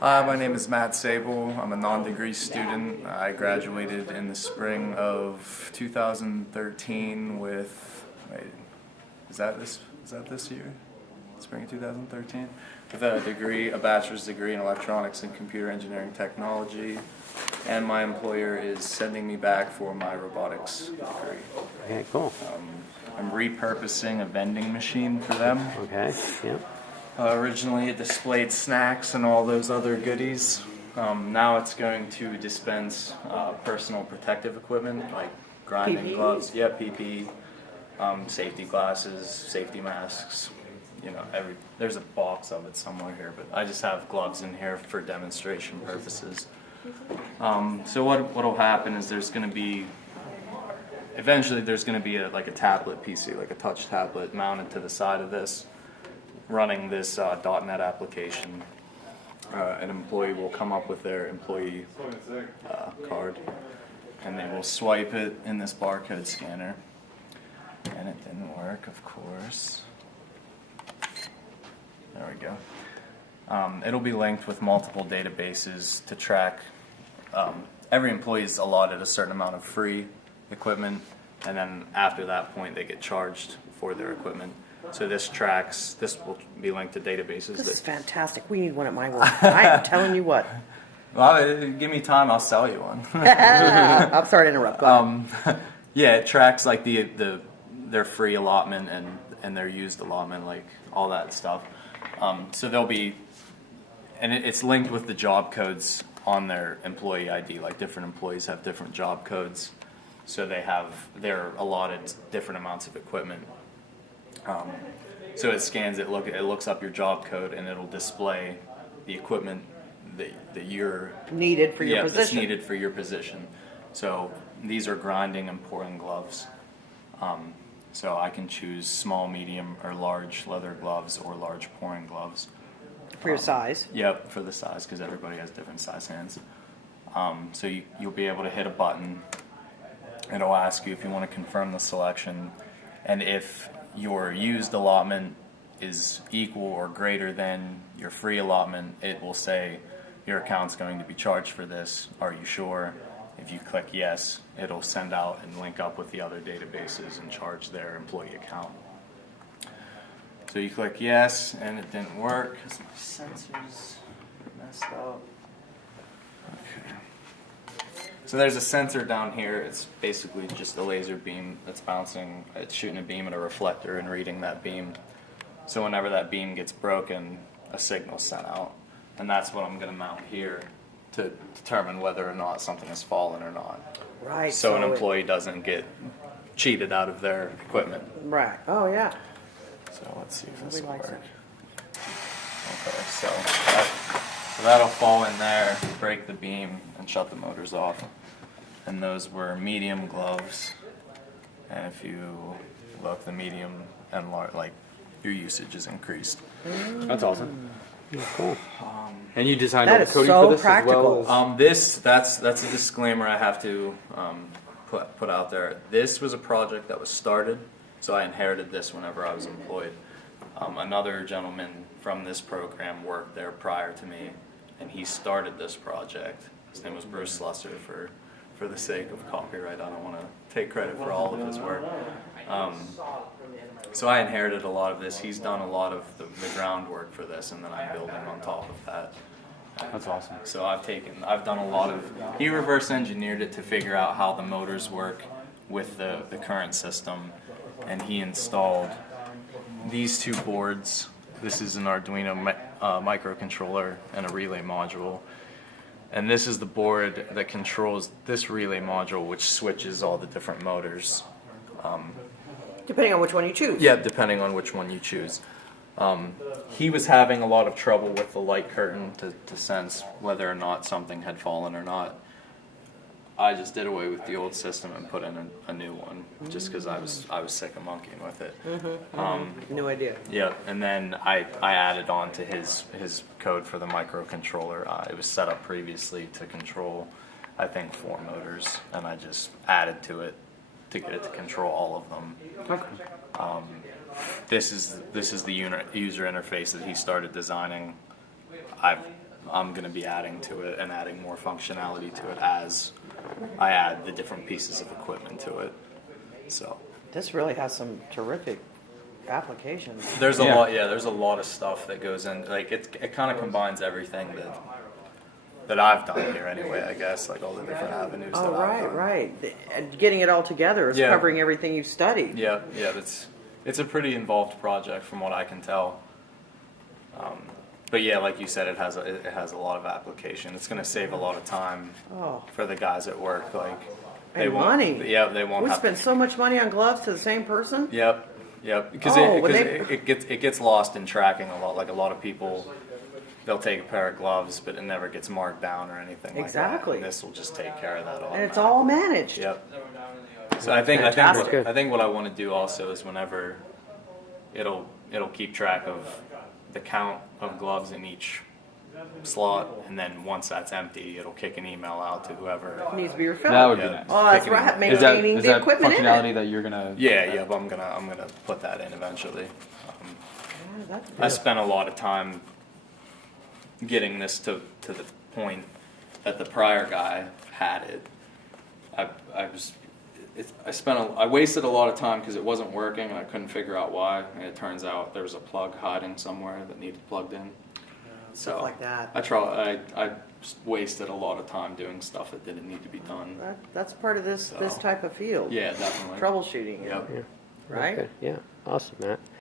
My name is Matt Sabol. I'm a non-degree student. I graduated in the spring of 2013 with, wait, is that this year? Spring of 2013? With a degree, a bachelor's degree in electronics and computer engineering technology. And my employer is sending me back for my robotics degree. Okay, cool. I'm repurposing a vending machine for them. Okay, yeah. Originally it displayed snacks and all those other goodies. Now it's going to dispense personal protective equipment like grinding PPE? gloves, yeah, PPE, safety glasses, safety masks. You know, there's a box of it somewhere here, but I just have gloves in here for demonstration purposes. So what'll happen is eventually there's going to be like a tablet PC, like a touch tablet mounted to the side of this, running this .NET application. An employee will come up with their employee card, and they will swipe it in this barcode scanner. And it didn't work, of course. There we go. It'll be linked with multiple databases to track. Every employee is allotted a certain amount of free equipment, and then after that point they get charged for their equipment. So this will be linked to databases. This is fantastic. We need one at my work. I am telling you what. Well, give me time, I'll sell you one. I'm sorry to interrupt. Go ahead. Yeah, it tracks like their free allotment and their used allotment, like all that stuff. So they'll be, and it's linked with the job codes on their employee ID. Like different employees have different job codes, so they're allotted different amounts of equipment. So it scans it, looks up your job code, and it'll display the equipment that you're Needed for your that's position. needed for your position. So these are grinding and pouring gloves. So I can choose small, medium, or large leather gloves or large pouring gloves. For your size. Yep, for the size, because everybody has different size hands. So you'll be able to hit a button. It'll ask you if you want to confirm the selection, and if your used allotment is equal or greater than your free allotment, it will say your account's going to be charged for this. Are you sure? If you click yes, it'll send out and link up with the other databases and charge their employee account. So you click yes, and it didn't work because my sensors messed up. Okay. So there's a sensor down here. It's basically just a laser beam that's bouncing. It's shooting a beam at a reflector and reading that beam. So whenever that beam gets broken, a signal's sent out. And that's what I'm going to mount here to determine whether or not something has fallen or not. Right. So an employee doesn't get cheated out of their equipment. Right. Oh, yeah. So let's see if this will Nobody likes work. Okay, so that'll fall in there, break the beam, and shut the motors off. And those were medium gloves. And if you look, the medium and large, like your usage is increased. That's awesome. Cool. And you designed That all the is coding so for this practical. as well as... That's a disclaimer I have to put out there. This was a project that was started, so I inherited this whenever I was employed. Another gentleman from this program worked there prior to me, and he started this project. His name was Bruce Slusser. For the sake of copyright, I don't want to take credit for all of his work. So I inherited a lot of this. He's done a lot of the groundwork for this, and then I'm building on top of that. That's awesome. So I've done a lot of, he reverse engineered it to figure out how the motors work with the current system, and he installed these two boards. This is an Arduino microcontroller and a relay module. And this is the board that controls this relay module, which switches all the different motors. Depending on which one you choose. Yeah, depending on which one you choose. He was having a lot of trouble with the light curtain to sense whether or not something had fallen or not. I just did away with the old system and put in a new one, just because I was sick of monkeying with it. No idea. Yeah, and then I added on to his code for the microcontroller. It was set up previously to control, I think, 4 motors, and I just added to it to get it to control all of them. Okay. This is the user interface that he started designing. I'm going to be adding to it and adding more functionality to it as I add the different pieces of equipment to it. So This really has some terrific applications. there's a Yeah. lot, there's a lot of stuff that goes in. Like it kind of combines everything that I've done here anyway. I guess like all the different avenues. Oh, that I've right, done. right. And getting it all together is Yeah. covering everything you've studied. Yeah, it's a pretty involved project from what I can tell. But yeah, like you said, it has a lot of application. It's going to save a lot of time Oh. for the guys at work. Like And won't, money. Yeah, they won't We have. spend so much money on gloves to the same person. Yep. Because Oh, when it gets lost in tracking a lot. Like a lot of people, they'll take a pair of gloves, but it never gets marked down or anything like that. Exactly. And this will just take care of that all. And it's all managed. Yep. So I think Fantastic. I think what I want to do also is whenever it'll keep track of the count of gloves in each slot, and then once that's empty, it'll kick an email out to whoever. Needs to be refilled. That would be Yeah. nice. Oh, that's Kicking it. right. Is that, Maintaining is the that equipment in functionality it. that you're gonna? Yeah, but I'm gonna put that in eventually. Yeah, that's I good. spent a lot of time getting this to the point that the prior guy had it. I wasted a lot of time because it wasn't working and I couldn't figure out why. And it turns out there was a plug hiding somewhere that needed plugged in. Stuff like that. I wasted a lot of time doing stuff that didn't need to be done. That's part of this So. type of field. Yeah, definitely. Troubleshooting. Yep. Yeah. Right? Okay. Yeah. Awesome, Matt.